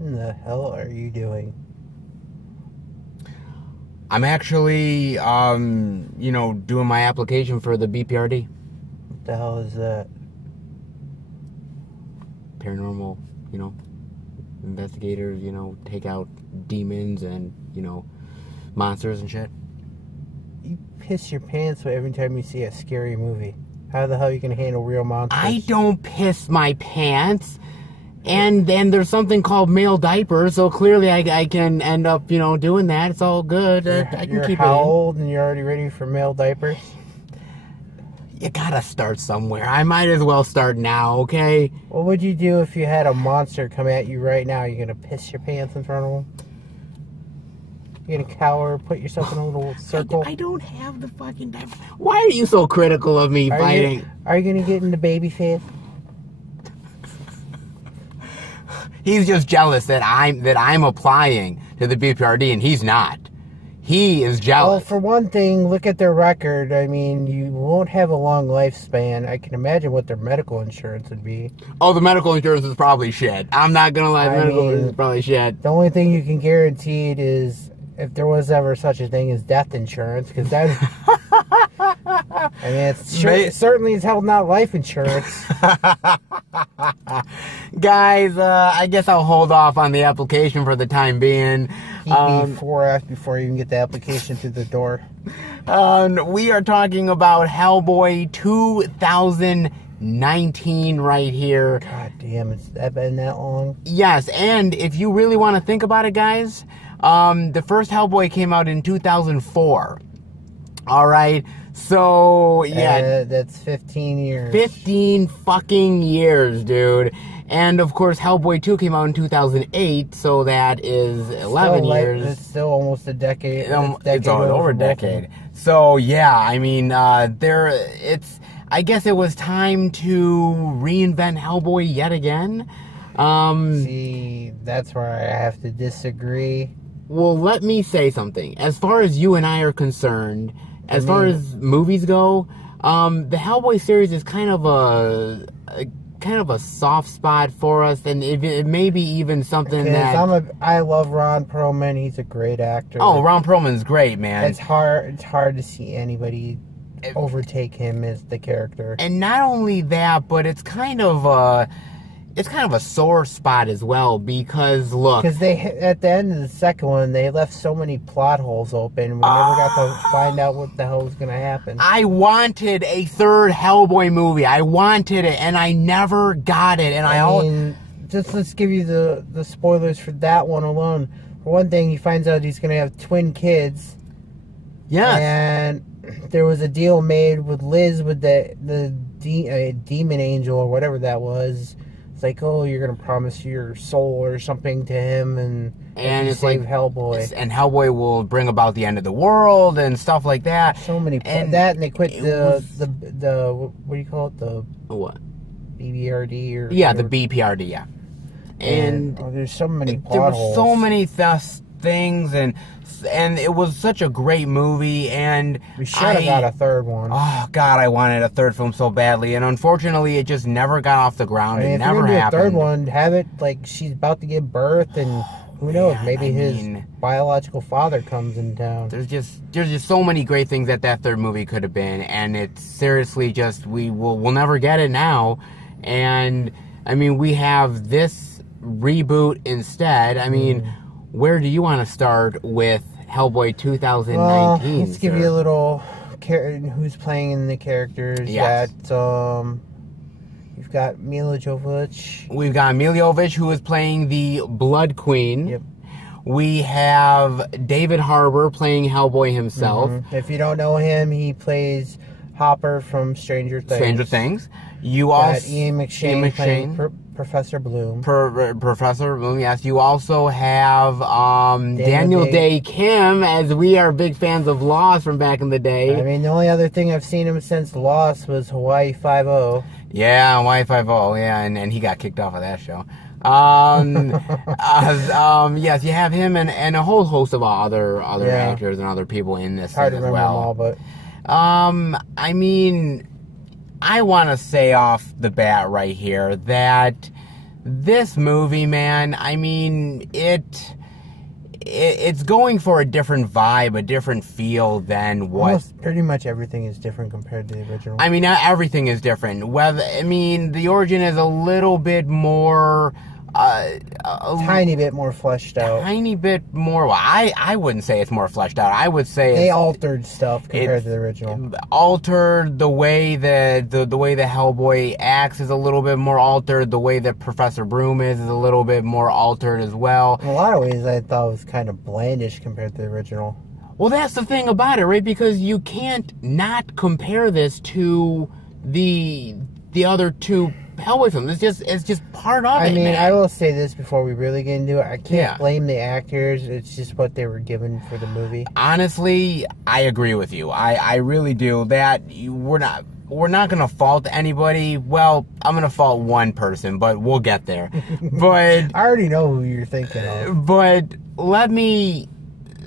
in the hell are you doing? I'm actually, doing my application for the BPRD. What the hell is that? Paranormal, investigators, take out demons and, monsters and shit. You piss your pants every time you see a scary movie. How the hell are you going to handle real monsters? I don't piss my pants. And then there's something called male diapers, so clearly I can end up, doing that. It's all good. I can keep it. How old and you're already ready for male diapers? You gotta start somewhere. I might as well start now, okay? What would you do if you had a monster come at you right now? You gonna piss your pants in front of him? You gonna cower, put yourself in a little circle? I don't have the fucking diaper. Why are you so critical of me fighting? Are you gonna get into baby face? He's just jealous that I'm applying to the BPRD and he's not. He is jealous. Well, for one thing, look at their record. I mean, you won't have a long lifespan. I can imagine what their medical insurance would be. Oh, the medical insurance is probably shit. I'm not gonna lie, the medical insurance is probably shit. The only thing you can guarantee is if there was ever such a thing as death insurance, because that. I mean, it certainly is hell not life insurance. Guys, I guess I'll hold off on the application for the time being. Before you even get the application through the door. We are talking about Hellboy 2019 right here. God damn, it's been that long? Yes, and if you really want to think about it, guys, the first Hellboy came out in 2004. All right, so yeah, that's 15 years. 15 fucking years, dude. And of course, Hellboy 2 came out in 2008, so that is 11 years. It's still almost a decade. It's over a decade. So yeah, I mean, I guess it was time to reinvent Hellboy yet again. See, that's where I have to disagree. Well, let me say something. As far as you and I are concerned, as far as movies go, the Hellboy series is kind of a soft spot for us, and it may be even something that I love Ron Perlman. He's a great actor. Oh, Ron Perlman's great, man. It's hard to see anybody overtake him as the character. And not only that, but it's kind of a sore spot as well, because look, because at the end of the second one they left so many plot holes open. We never got to find out what the hell was going to happen. I wanted a third Hellboy movie. I wanted it, and I never got it. And let's give you the spoilers for that one alone. For one thing, he finds out he's going to have twin kids. Yeah, and there was a deal made with Liz with the demon angel or whatever that was. It's like, oh, you're going to promise your soul or something to him and it's save like Hellboy. And Hellboy will bring about the end of the world and stuff like that. So many... And they quit the what do you call it? The... What? BBRD or... Yeah, the BPRD, yeah. And there's so many plot there were holes. so many things, and it was such a great movie, and we should have got a third one. Oh God, I wanted a third film so badly, and unfortunately, it just never got off the ground. It never happened. A third one, have it like she's about to give birth, and who knows? Maybe his biological father comes in town. There's just so many great things that third movie could have been, and it's seriously just we'll never get it now. And I mean, we have this reboot instead. I mean, where do you want to start with Hellboy 2019? Well, let's give you a little who's playing in the characters. Yes. You've got Mila Jovovich. We've got Mila Jovovich, who is playing the Blood Queen. Yep. We have David Harbour playing Hellboy himself. If you don't know him, he plays Hopper from Stranger Things. You got also Ian McShane playing Professor Bloom. Professor Bloom, yes. You also have Daniel Day Kim, as we are big fans of Lost from back in the day. I mean, the only other thing I've seen him since Lost was Hawaii Five-0. Yeah, Hawaii Five-0, yeah, and he got kicked off of that show. Yes, you have him and a whole host of other actors and other people in this thing as well. Them all, but I mean, I want to say off the bat right here that this movie, man, I mean, it's going for a different vibe, a different feel than what... Almost pretty much everything is different compared to the original. I mean, everything is different. The origin is a little bit more... a tiny bit more fleshed out. Tiny bit more... Well, I wouldn't say it's more fleshed out. I would say... They altered stuff compared to the original. Altered the way that the way that Hellboy acts is a little bit more altered. The way that Professor Broom is a little bit more altered as well. In a lot of ways, I thought it was kind of blandish compared to the original. Well, that's the thing about it, right? Because you can't not compare this to the other two Hellboy films. It's just part of it. I mean, man. I will say this before we really get into it. I can't blame the actors. It's just what they were given for the movie. Honestly, I agree with you. I really do. That we're not gonna fault anybody. Well, I'm gonna fault one person, but we'll get there. But I already know who you're thinking of. But let me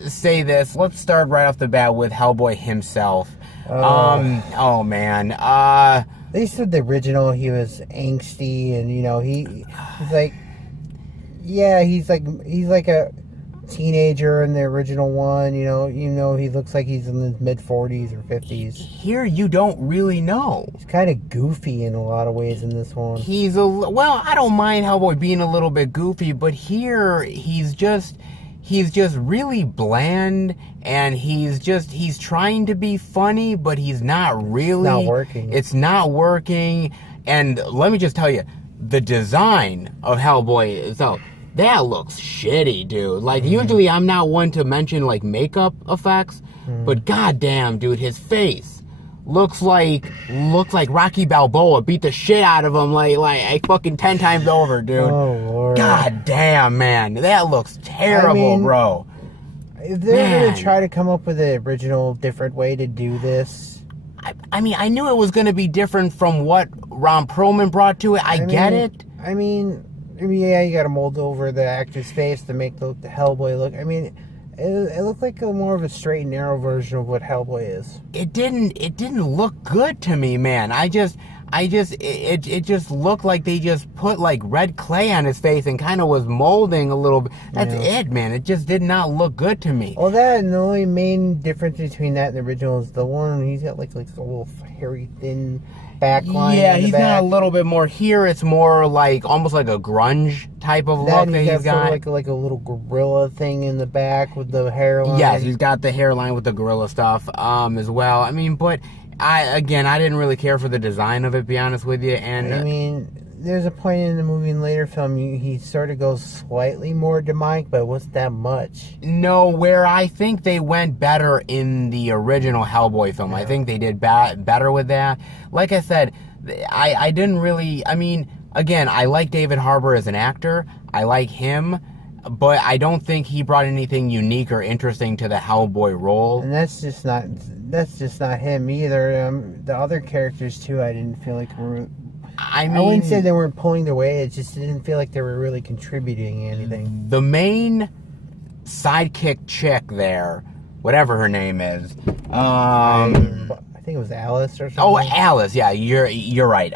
say this. Let's start right off the bat with Hellboy himself. Oh man. At least with the original, he was angsty, and he's like, yeah, he's like a teenager in the original one. He looks like he's in his mid-40s or 50s. Here, you don't really know. He's kind of goofy in a lot of ways in this one. Well, I don't mind Hellboy being a little bit goofy, but here he's just really bland, and he's trying to be funny, but he's not really. It's not working. It's not working. And let me just tell you, the design of Hellboy itself, that looks shitty, dude. Like, usually I'm not one to mention, like, makeup effects, but goddamn, dude, his face looks like Rocky Balboa beat the shit out of him like fucking 10 times over, dude. Oh, Lord. God damn, man. That looks terrible, bro. If they're going to try to come up with an original, different way to do this... I mean, I knew it was going to be different from what Ron Perlman brought to it. I get it. I mean, yeah, you got to mold over the actor's face to make the Hellboy look... I mean... It looked like more of a straight and narrow version of what Hellboy is. It didn't look good to me, man. It just looked like they just put like red clay on his face and kind of was molding a little bit. That's it, man. It just did not look good to me. Well, that and the only main difference between that and the original is the one he's got like a little hairy thin back line. Yeah, he's got a little bit more here. It's more like almost like a grunge type of look that he's got. Sort of like a little gorilla thing in the back with the hairline. Yes, he's got the hairline with the gorilla stuff as well. I mean, but I didn't really care for the design of it, to be honest with you. And I mean, there's a point in the movie in later film he sort of goes slightly more demonic, but it wasn't that much. No, where I think they went better in the original Hellboy film. Yeah. I think they did better with that. Like I said, I didn't really... I mean, again, I like David Harbour as an actor. I like him, but I don't think he brought anything unique or interesting to the Hellboy role. And that's just not him either. The other characters too, I didn't feel like were... I wouldn't say they weren't pulling their weight. It just didn't feel like they were really contributing anything. The main sidekick chick there, whatever her name is, I think it was Alice or something. Oh, Alice. Yeah, you're right.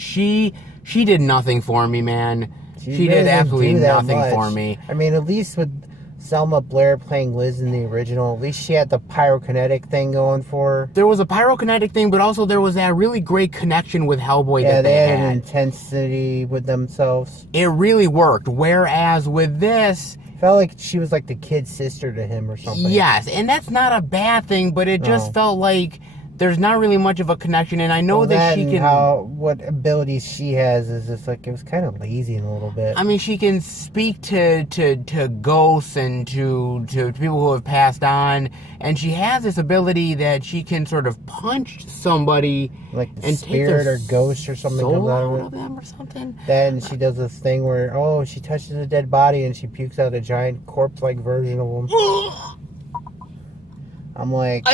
She did nothing for me, man. She did absolutely nothing for me. I mean, at least with Selma Blair playing Liz in the original, at least she had the pyrokinetic thing going for her. There was a pyrokinetic thing, but also there was that really great connection with Hellboy that they had. Yeah, they had an intensity with themselves. It really worked, whereas with this... Felt like she was like the kid sister to him or something. Yes, and that's not a bad thing, but it just felt like there's not really much of a connection, and I know that she can... what abilities she has is just like, it was kind of lazy in a little bit. I mean, she can speak to ghosts and to people who have passed on, and she has this ability that she can sort of punch somebody... Like the spirit or ghost or something comes out of them or something. Then she does this thing where, she touches a dead body and she pukes out a giant corpse-like version of him. I'm like,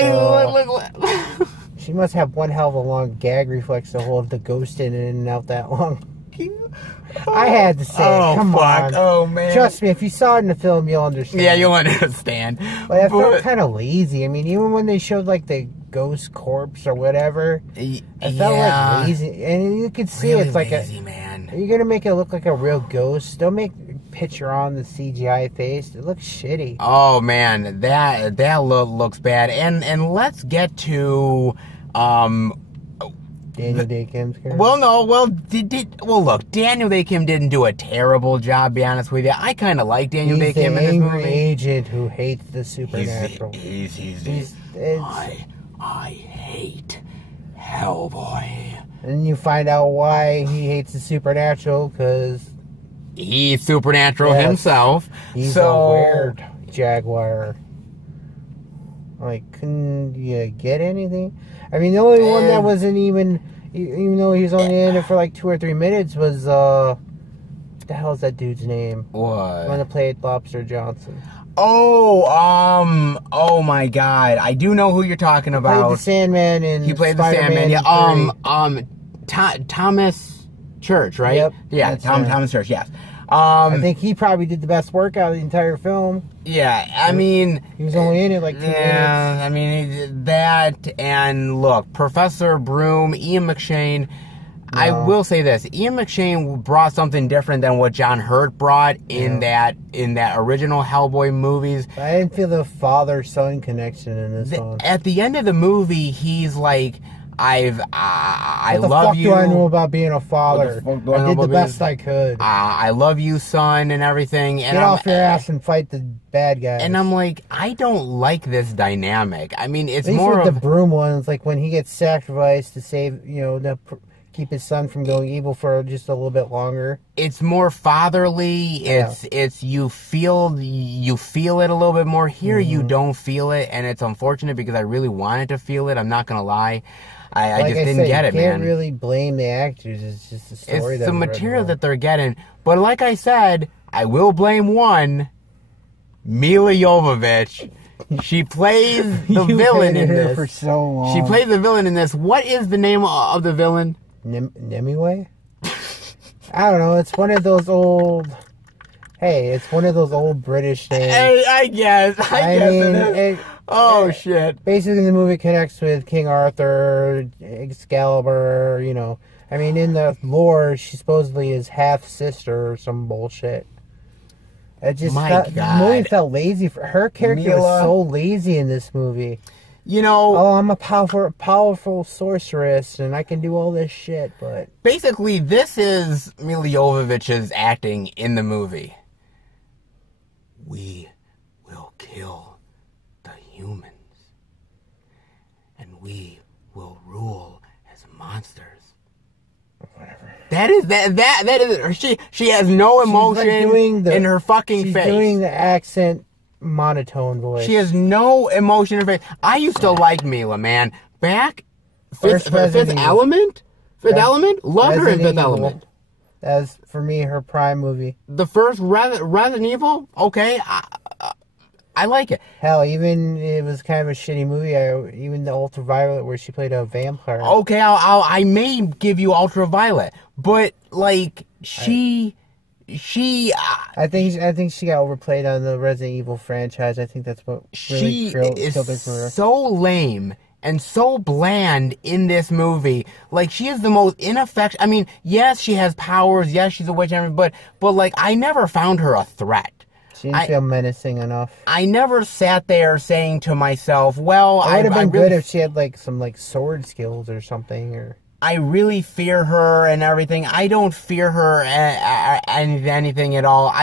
she must have one hell of a long gag reflex to hold the ghost in and out that long. I had to say it. Come on. Oh, man. Trust me, if you saw it in the film, you'll understand. Yeah, you'll understand. But it felt kind of lazy. I mean, even when they showed, like, the ghost corpse or whatever, it felt like lazy. And you could see really it's like lazy, man. You're gonna make it look like a real ghost. Don't make picture on the CGI face. It looks shitty. Oh man, that looks bad. And let's get to Daniel Day Kim's character. Well, no, look, Daniel Day Kim didn't do a terrible job, be honest with you. I kind of like Daniel Day Kim in this movie. He's the angry agent who hates the supernatural. I hate Hellboy. And you find out why he hates the supernatural, because he's supernatural himself. He's a weird jaguar. Like, couldn't you get anything? I mean, the only one that wasn't even though he was only in it for like 2 or 3 minutes, was, what the hell is that dude's name? What? The one that played Lobster Johnson. Oh my God! I do know who you're talking about. He played the Sandman in He played Spider-Man the Sandman. Yeah. Thomas Church, right? Yep. Yeah. Thomas Church. Yes. I think he probably did the best work out of the entire film. Yeah. I mean, he was only in it like 2 minutes. I mean that, and look, Professor Broom, Ian McShane. No. I will say this: Ian McShane brought something different than what John Hurt brought in that original Hellboy movies. I didn't feel the father-son connection in this one. At the end of the movie, he's like, I love you. What the fuck do I know about being a father? I did the best I could. I love you, son, and everything. And Get off your ass and fight the bad guys. And I'm like, I don't like this dynamic. I mean, it's at least more with of the Broom ones, like when he gets sacrificed to save, keep his son from going evil for just a little bit longer. It's more fatherly. Yeah. It's you feel it a little bit more. Here you don't feel it, and it's unfortunate because I really wanted to feel it. I'm not gonna lie. I just didn't get it, man. You can't really blame the actors. It's just the story. It's the material that they're getting. But like I said, I will blame one, Mila Jovovich. She plays the villain in this. For so long. She plays the villain in this. What is the name of the villain? Nemiway? I don't know. It's one of those old. Hey, it's one of those old British names. I guess. I guess. Shit. Basically, the movie connects with King Arthur, Excalibur. I mean, in the lore, she supposedly is half sister or some bullshit. The movie felt lazy for her. Character was so lazy in this movie. I'm a powerful sorceress and I can do all this shit, but basically this is Mila Jovovich's acting in the movie. We will kill the humans and we will rule as monsters. Whatever. That is she has no emotion in her fucking face. She's doing the accent monotone voice. She has no emotion in her face. I used to like Mila, man. Back Fifth Element? Love her in Fifth Element. That's, for me, her prime movie. The first Resident Evil? Okay, I like it. Hell, even it was kind of a shitty movie. Even the Ultraviolet, where she played a vampire. Okay, I may give you Ultraviolet, but like I think she got overplayed on the Resident Evil franchise. I think that's what really killed her career. So lame and so bland in this movie. Like, she is the most ineffective. I mean, yes, she has powers. Yes, she's a witch and everything, but like, I never found her a threat. She didn't feel menacing enough. I never sat there saying to myself, well, it would have been good if she had like some sword skills or something, or I really fear her and everything. I don't fear her anything at all.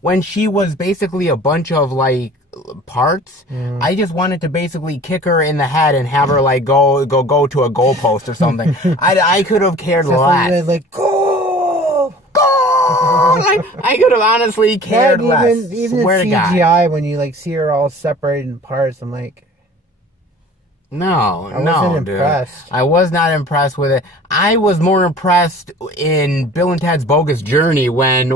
When she was basically a bunch of parts, I just wanted to basically kick her in the head and have her go to a goalpost or something. I could have cared less. I could have honestly cared less. Even the CGI, when you see her all separated in parts, I'm like, I wasn't impressed. I was not impressed with it. I was more impressed in Bill and Ted's Bogus Journey when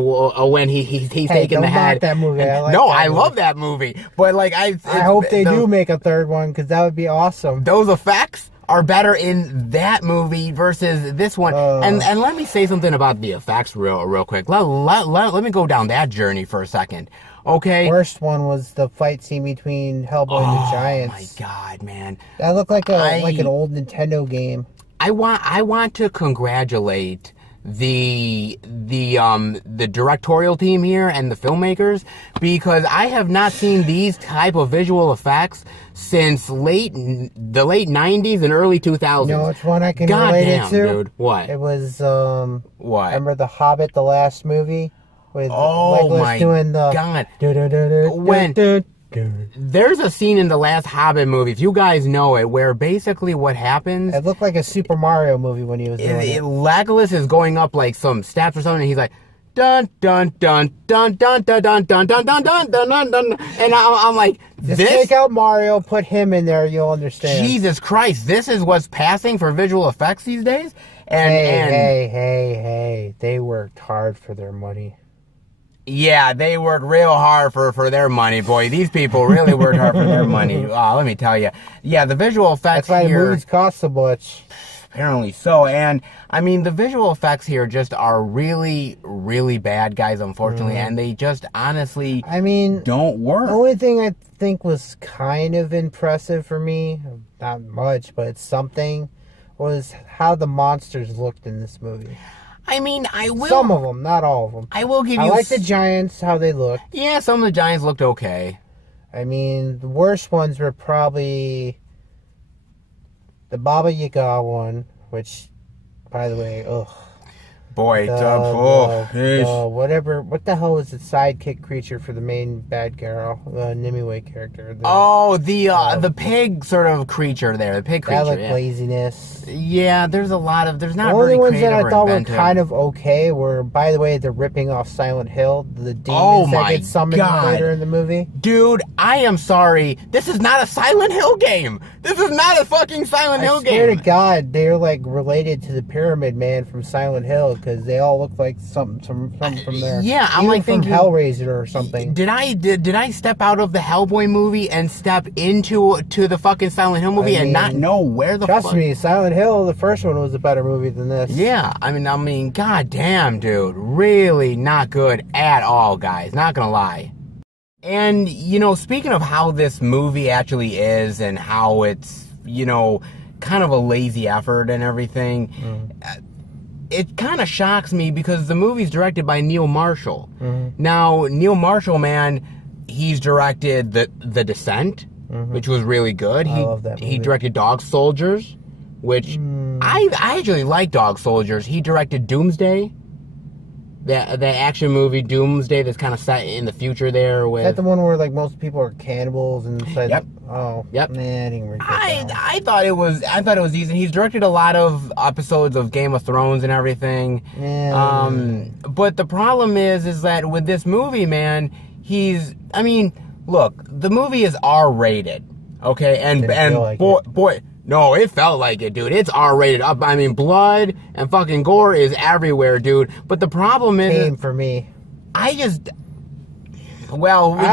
he's taking the head. That movie. I love that movie. But I hope they do make a third one, because that would be awesome. Those effects are better in that movie versus this one. And let me say something about the effects real quick. Let me go down that journey for a second. Okay. Worst one was the fight scene between Hellboy and the Giants. Oh my God, man! That looked like an old Nintendo game. I want to congratulate the directorial team here and the filmmakers, because I have not seen these type of visual effects since the late 90s and early 2000s. You know which one I can relate it to? Dude, what? It was what? Remember The Hobbit, the last movie, with Legolas my doing the God. When there's a scene in the last Hobbit movie, if you guys know it, where basically what happens... It looked like a Super Mario movie when he was doing it. Legolas is going up like some steps or something, and he's like, dun dun dun dun dun dun dun dun dun dun dun dun dun, and I'm like, just take out Mario, put him in there, you'll understand. Jesus Christ, this is what's passing for visual effects these days? Hey, they worked hard for their money. Yeah, they worked real hard for their money, boy. These people really worked hard for their money. Let me tell you. Yeah, the visual effects That's why here... the movies cost so much. Apparently so. And, I mean, the visual effects here just are really, really bad, guys, unfortunately. And they just honestly don't work. The only thing I think was kind of impressive for me, not much, but it's something, was how the monsters looked in this movie. I mean, I will... Some of them, not all of them. I will give you... I like the giants, how they looked. Yeah, some of the giants looked okay. I mean, the worst ones were probably the Baba Yaga one, which, by the way, ugh. Boy, whatever, what the hell was the sidekick creature for the main bad girl, the Nimue character? The pig sort of creature there, the pig creature. That looked laziness. Yeah, there's not really The only ones creative that I thought inventive. were kind of okay were, by the way, they're ripping off Silent Hill, the demons that get summoned later in the movie. Dude, I am sorry. This is not a Silent Hill game. This is not a fucking Silent Hill game. I swear to God, they're like related to the Pyramid Man from Silent Hill because they all look like something from there. Yeah, I'm even like from thinking Hellraiser or something. Did I step out of the Hellboy movie and step into the fucking Silent Hill movie and not know where the fuck? Trust me, Silent Hill, the first one was a better movie than this. Yeah, I mean, goddamn, dude, really not good at all, guys. Not gonna lie. And you know, speaking of how this movie actually is and how it's, you know, kind of a lazy effort and everything. It kind of shocks me because the movie's directed by Neil Marshall. Now, Neil Marshall, man, he's directed The Descent, which was really good. I love that movie. He directed Dog Soldiers, which I actually like Dog Soldiers. He directed Doomsday, the action movie Doomsday that's kind of set in the future there. With, is that the one where like most people are cannibals and said, Yep. Oh, yep. Nah, I didn't read that. I thought it was decent. He's directed a lot of episodes of Game of Thrones and everything. Yeah. But the problem is that with this movie, man, look, the movie is R-rated, okay, and boy, no, it felt like it, dude. It's R-rated. I mean, blood and fucking gore is everywhere, dude. But the problem is, Same for me. I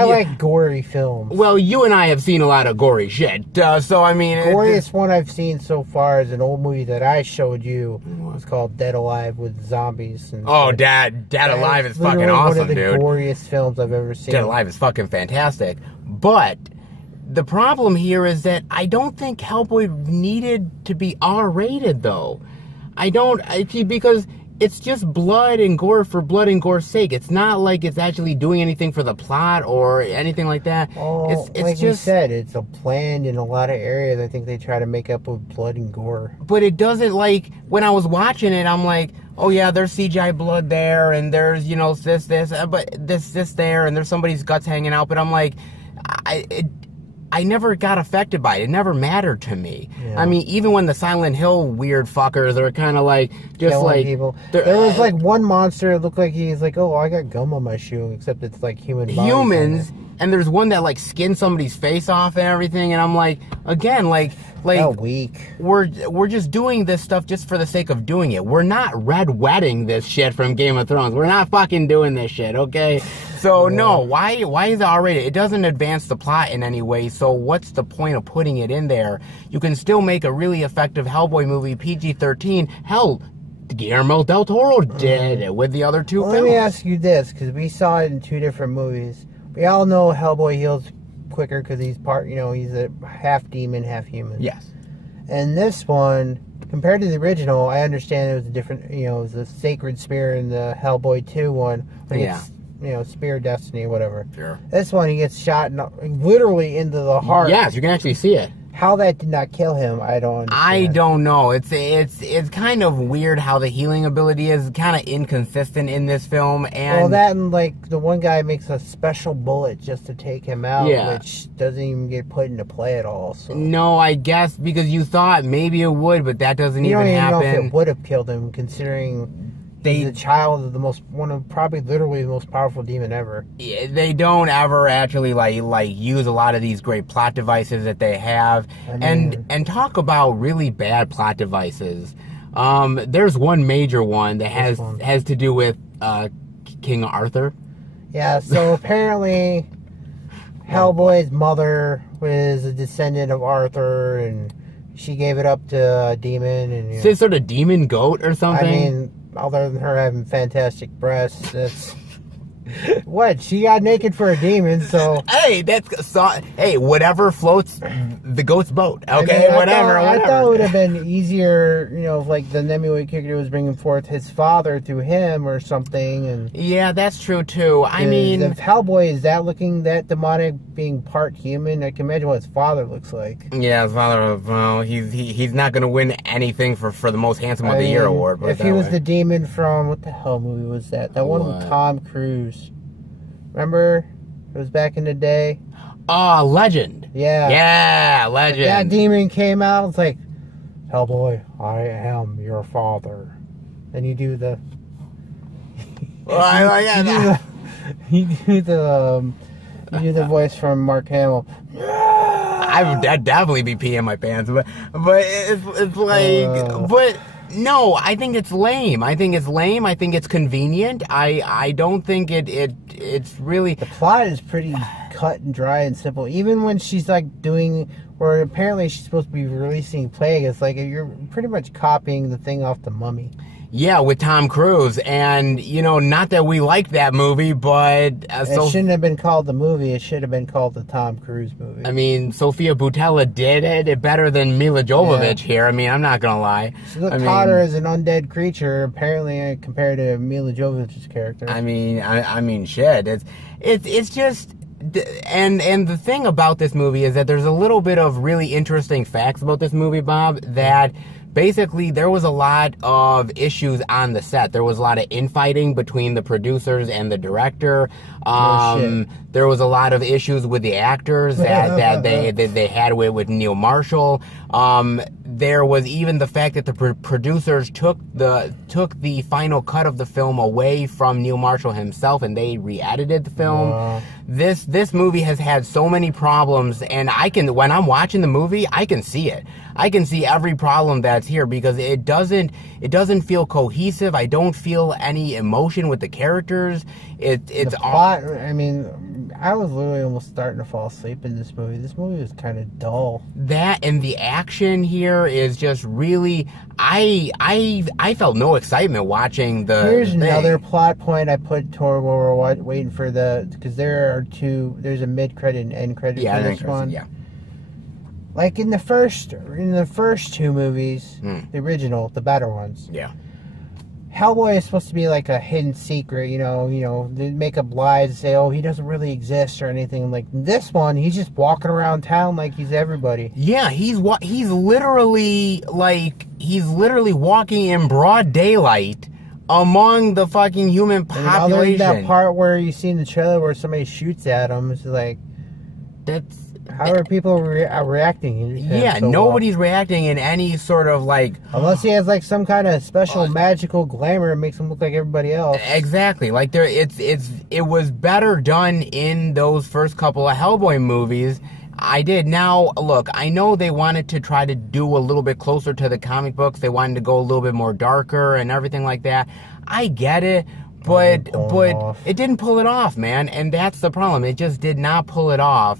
like gory films. Well, you and I have seen a lot of gory shit, so I mean... Goriest one I've seen so far is an old movie that I showed you. It's called Dead Alive with zombies. And Dead Alive is fucking awesome, dude. One of the goriest films I've ever seen. Dead Alive is fucking fantastic. But the problem here is that I don't think Hellboy needed to be R-rated, though. Because... it's just blood and gore for blood and gore's sake. It's not like it's actually doing anything for the plot or anything like that. Oh, it's like just, we said, it's a planned in a lot of areas. I think they try to make up with blood and gore. But it doesn't, like, when I was watching it, I'm like, oh yeah, there's CGI blood there, and there's, you know, this, but this there, and there's somebody's guts hanging out. But I'm like, I never got affected by it. It never mattered to me. Yeah. I mean, even when the Silent Hill weird fuckers are kind of like, just killing like... people. There was like one monster, it looked like he's like, oh, I got gum on my shoe, except it's like humans. And there's one that like skinned somebody's face off and everything, and I'm like, again, like how weak. We're just doing this stuff just for the sake of doing it. We're not red wedding this shit from Game of Thrones. We're not fucking doing this shit, okay? So no, why is it R-rated? It doesn't advance the plot in any way, so what's the point of putting it in there? You can still make a really effective Hellboy movie PG-13. Hell, Guillermo Del Toro did it with the other two films. Let me ask you this, because we saw it in two different movies. We all know Hellboy heals quicker because he's he's a half demon, half human. Yes. And this one, compared to the original, I understand it was a different, you know, it was a sacred spear in the Hellboy 2 one. When Yeah. it's, you know, spear of destiny or whatever. Sure. This one, he gets shot literally into the heart. Yes, you can actually see it. How that did not kill him, I don't understand. I don't know. It's kind of weird how the healing ability is kind of inconsistent in this film. And well, that and like the one guy makes a special bullet just to take him out, which doesn't even get put into play at all. So. No, I guess because you thought maybe it would, but that doesn't you even happen. Know if it would have killed him, considering he's the child of one of probably literally the most powerful demon ever. Yeah, they don't ever actually like use a lot of these great plot devices that they have, and talk about really bad plot devices. There's one major one that has to do with King Arthur. Yeah, so apparently Hellboy's mother was a descendant of Arthur, and she gave it up to a demon. And some sort of demon goat or something. I mean, other than her having fantastic breasts, that's what she got naked for a demon. So hey, hey, whatever floats the goat's boat. Okay, whatever. I thought it would have been easier, you know, if like the Nebula character was bringing forth his father through him or something. And yeah, that's true too. I mean, if Hellboy is that demonic, being part human, I can imagine what his father looks like. Yeah, his father. Well, he's not going to win anything for the most handsome of the year award. If he was the demon from what the hell movie was that? That one with Tom Cruise. Remember? It was back in the day. Legend. Yeah. Yeah, Legend. If that demon came out, it's like, Hellboy, I am your father. And you do the... You do the voice from Mark Hamill. I'd definitely be peeing my pants, but it's like... but... No, I think it's lame. I think it's convenient. I don't think it's really... The plot is pretty cut and dry and simple. Even when she's like doing... Or apparently she's supposed to be releasing Plague. It's like you're pretty much copying the thing off The Mummy. Yeah, with Tom Cruise. And, you know, not that we liked that movie, but... it shouldn't have been called the movie. It should have been called the Tom Cruise movie. I mean, Sofia Boutella did it better than Mila Jovovich here. I mean, I'm not going to lie. She looked hotter as an undead creature, apparently, compared to Mila Jovovich's character. I mean, shit. It's just... And the thing about this movie is that there's a little bit of really interesting facts about this movie, Bob, that... Basically, there was a lot of issues on the set. There was a lot of infighting between the producers and the director. There was a lot of issues with the actors that they had with Neil Marshall. There was even the fact that the producers took the final cut of the film away from Neil Marshall himself, and they re-edited the film. This movie has had so many problems, and when I'm watching the movie, I can see it. I can see every problem that's here because it doesn't feel cohesive. I don't feel any emotion with the characters. It's the plot. I mean, I was literally almost starting to fall asleep in this movie. This movie was kind of dull. That and the action here is just really. I felt no excitement watching the. Here's another plot point I put toward where we're waiting for because there's a mid-credit and end-credit for this one. Yeah. Like in the first two movies, the original, the better ones. Yeah. Hellboy is supposed to be like a hidden secret, you know, they make up lies and say, oh, he doesn't really exist or anything. Like this one, he's just walking around town like he's everybody. Yeah, he's literally walking in broad daylight among the fucking human population. And other than that part where you see in the trailer where somebody shoots at him, it's like how are people reacting? Yeah, nobody's reacting in any sort of like... Unless he has like some kind of special magical glamour that makes him look like everybody else. Exactly. Like it was better done in those first couple of Hellboy movies. I did. Now, look, I know they wanted to try to do a little bit closer to the comic books. They wanted to go a little bit more darker and everything like that. I get it. But it didn't pull it off, man. And that's the problem. It just did not pull it off.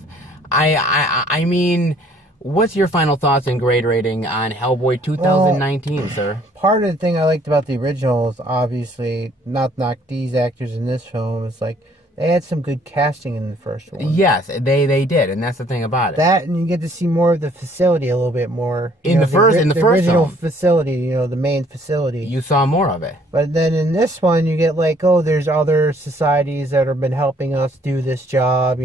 I mean, what's your final thoughts and grade rating on Hellboy 2019, sir? Part of the thing I liked about the original is obviously not knock these actors in this film. It's like They had some good casting in the first one. Yes, they did, and that's the thing about it. That, and you get to see more of the facility a little bit more. In the first original film. facility, the main facility. You saw more of it. But then in this one, you get like, oh, there's other societies that have been helping us do this job,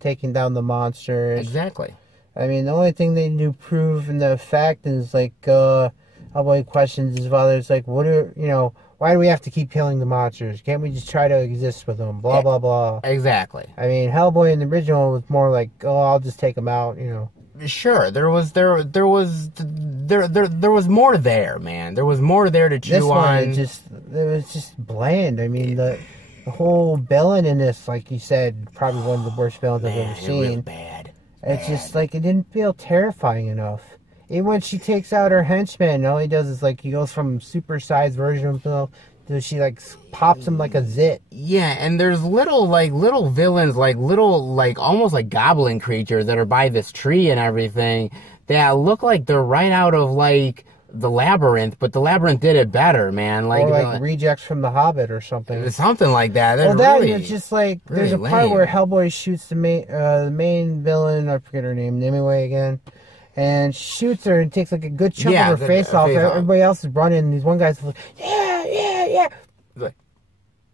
taking down the monsters. Exactly. I mean, the only thing they do prove in the fact is like, Hellboy questions his father. It's like, why do we have to keep killing the monsters? Can't we just try to exist with them? Blah, blah, blah. Exactly. I mean, Hellboy in the original was more like, oh, I'll just take them out, Sure, there was more there, man. There was more there to chew on. It was just bland. I mean, the whole villain in this, like you said, probably one of the worst villains I've ever seen. Really bad. It's just like, it didn't feel terrifying enough. Even when she takes out her henchman, all he does is like, he goes from supersized version of himself to she like pops him like a zit. Yeah, and there's little villains, almost like goblin creatures that are by this tree and everything that look like they're right out of like the Labyrinth, but the Labyrinth did it better, man. Like, or like rejects from the Hobbit or something. Something like that. It's just like, really there's a part where Hellboy shoots the main villain, I forget her name, Nimue again, and shoots her and takes like a good chunk of her face off. Everybody else is running, and these one guy's like, yeah. Like,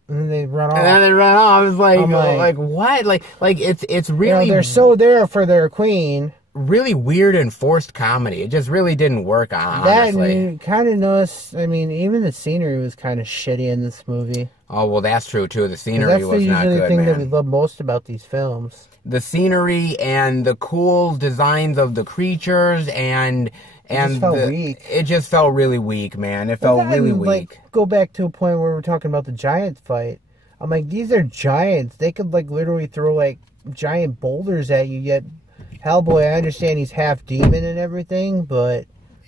and then they run off. And then they run off. It's like what? Like it's really... they're so there for their queen. Really weird and forced comedy. It just really didn't work, honestly. That, you kind of noticed, I mean, even the scenery was kind of shitty in this movie. Oh, well, that's true, too. The scenery was not good, man. That's the thing that we love most about these films. The scenery and the cool designs of the creatures and it just felt weak. It just felt really weak, man. It felt really weak. Like, go back to a point where we're talking about the giant fight. I'm like, these are giants. They could, like, literally throw, like, giant boulders at you, yet... Hellboy, I understand he's half demon and everything, but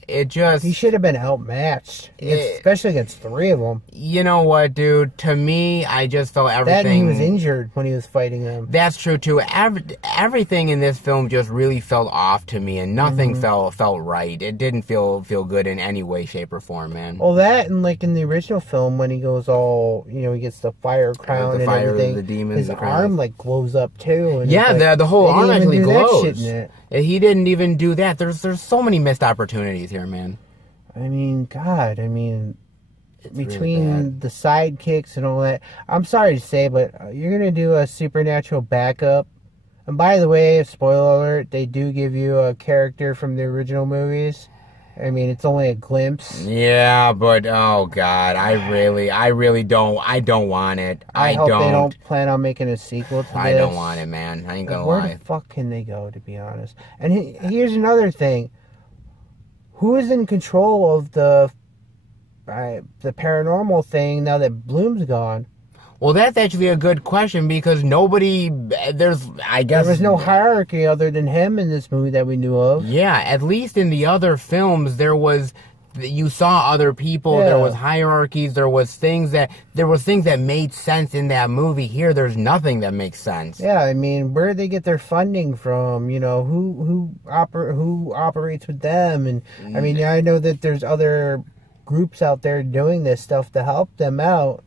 he should have been outmatched, especially against three of them. You know what, dude? To me, I just felt everything. That and he was injured when he was fighting them. That's true too. Everything in this film just really felt off to me, and nothing felt right. It didn't feel good in any way, shape, or form, man. Well, that and like in the original film when he goes all, he gets the fire crown and everything. The demons, his arm like glows up too. And yeah, the whole arm actually glows. Shit he didn't even do that. There's so many missed opportunities here, man. I mean, God, it's between really the sidekicks and all that, I'm sorry to say, but you're going to do a supernatural backup. And by the way, spoiler alert, they do give you a character from the original movies. I mean, it's only a glimpse. Yeah, but oh God, I really don't want it. I hope they don't plan on making a sequel to this. I don't want it, man. I ain't gonna lie. Where the fuck can they go, to be honest? And here's another thing. Who is in control of the paranormal thing now that Bloom's gone? Well, that's actually a good question because there was no hierarchy other than him in this movie that we knew of. Yeah, at least in the other films, you saw other people. Yeah. There was hierarchies. There was things that made sense in that movie. Here, there's nothing that makes sense. Yeah, I mean, where do they get their funding from? Who operates with them? And I mean, I know that there's other groups out there doing this stuff to help them out.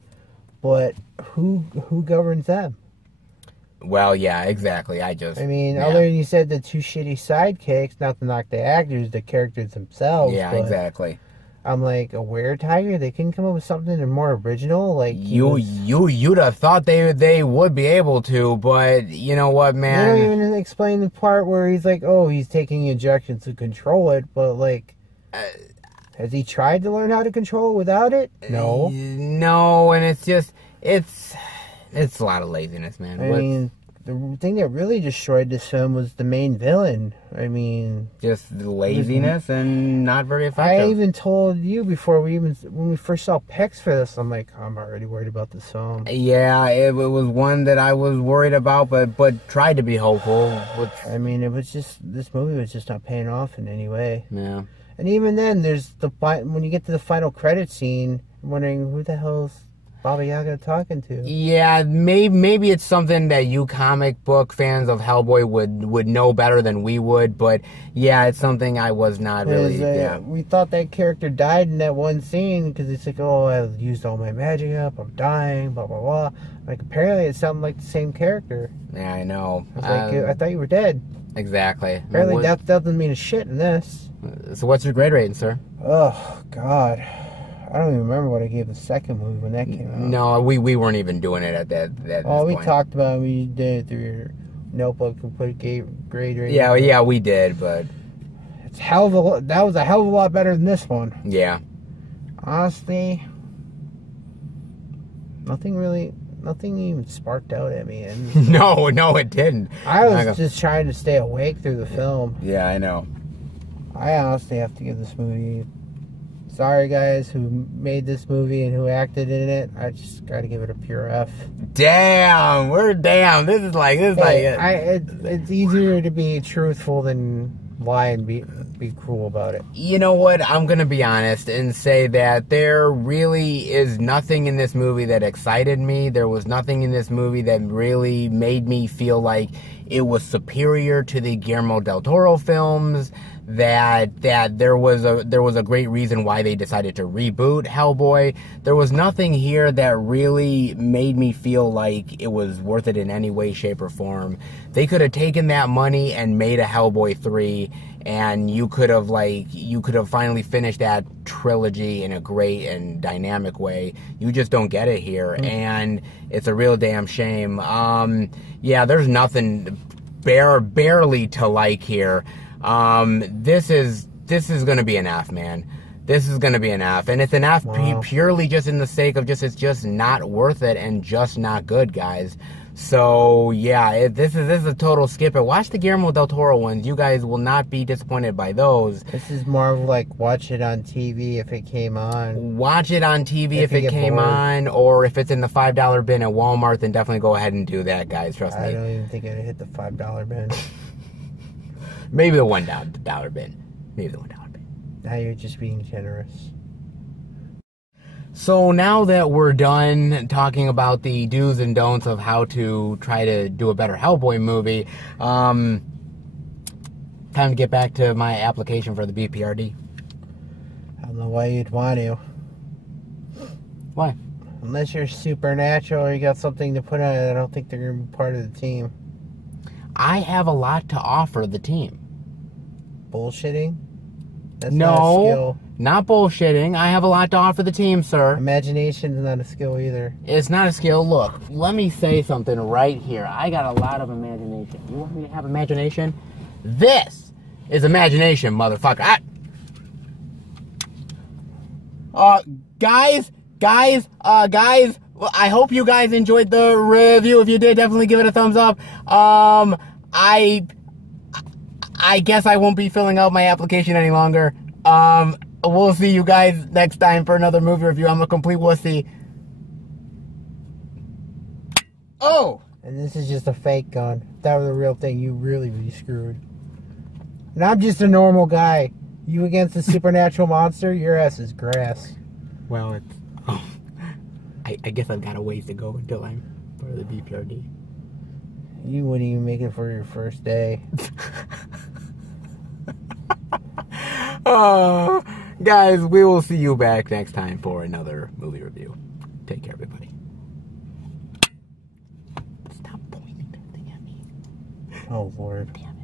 But who governs them? Well, yeah, exactly. Other than you said the two shitty sidekicks, not to knock the actors, the characters themselves. Yeah, exactly. I'm like, a were-tiger? They couldn't come up with something more original? Like you'd have thought they would be able to, but you know what, man? They don't even explain the part where he's like, oh, he's taking injections to control it, but like... has he tried to learn how to control it without it? No. No, and it's just, it's a lot of laziness, man. I mean, the thing that really destroyed this film was the main villain. I mean... just the laziness and not very effective. I even told you before when we first saw pics for this, I'm like, I'm already worried about this film. Yeah, it was one that I was worried about, but tried to be hopeful. I mean, this movie was just not paying off in any way. Yeah. And even then, there's when you get to the final credit scene, I'm wondering who the hell's Baba Yaga talking to? Yeah, maybe it's something that you comic book fans of Hellboy would know better than we would, but yeah, it's something I was not really. We thought that character died in that one scene because it's like, oh, I used all my magic up, I'm dying, blah blah blah. Like apparently it sounded like the same character. Yeah, I know. I was like, I thought you were dead. Exactly. Apparently that doesn't mean a shit in this. So what's your grade rating, sir? Oh God, I don't even remember what I gave the second movie when that came out. No, we weren't even doing it at that. Oh, we talked about it. We did it through your notebook and put a grade rating. Yeah, we did, but it's that was a hell of a lot better than this one. Yeah. Honestly, nothing even sparked out at me. And No, it didn't. I was just trying to stay awake through the film. Yeah, I know. I honestly have to give this movie. Sorry, guys, who made this movie and who acted in it. I just got to give it a pure F. Damn, This is like it's easier to be truthful than lie and be cruel about it. You know what? I'm gonna be honest and say that there really is nothing in this movie that excited me. There was nothing in this movie that really made me feel like it was superior to the Guillermo Del Toro films. That there was a great reason why they decided to reboot Hellboy. There was nothing here that really made me feel like it was worth it in any way, shape, or form. They could have taken that money and made a Hellboy 3, and you could have finally finished that trilogy in a great and dynamic way. You just don't get it here, and it's a real damn shame. Yeah, there's nothing barely to like here. This is gonna be an F, man. This is gonna be an F, and it's an F purely just in the sake of it's just not worth it and just not good, guys. So yeah, this is a total skip it. Watch the Guillermo Del Toro ones. You guys will not be disappointed by those. This is more of like watch it on TV if it came on. Watch it on TV if it came on, or if it's in the $5 bin at Walmart, then definitely go ahead and do that, guys. Trust me. I don't even think I'd hit the $5 bin. Maybe the $1 bin. Maybe the $1 bin. Now you're just being generous. So now that we're done talking about the do's and don'ts of how to try to do a better Hellboy movie, time to get back to my application for the BPRD. I don't know why you'd want to. Why? Unless you're supernatural or you got something to put on it, I don't think they're going to be part of the team. I have a lot to offer the team. Bullshitting? That's not a skill. Not bullshitting. I have a lot to offer the team, sir. Imagination is not a skill either. It's not a skill. Look, let me say something right here. I got a lot of imagination. You want me to have imagination? This is imagination, motherfucker. Guys, I hope you guys enjoyed the review. If you did, definitely give it a thumbs up. I guess I won't be filling out my application any longer. We'll see you guys next time for another movie review. I'm a complete wussy. Oh! And this is just a fake gun. If that were the real thing, you really would be screwed. And I'm just a normal guy. You against a supernatural monster, your ass is grass. Well, it's... I guess I've got a ways to go until I'm part of the BPRD. You wouldn't even make it for your first day. Oh, guys, we will see you back next time for another movie review. Take care, everybody. Stop pointing that thing at me. Oh, Lord. Damn.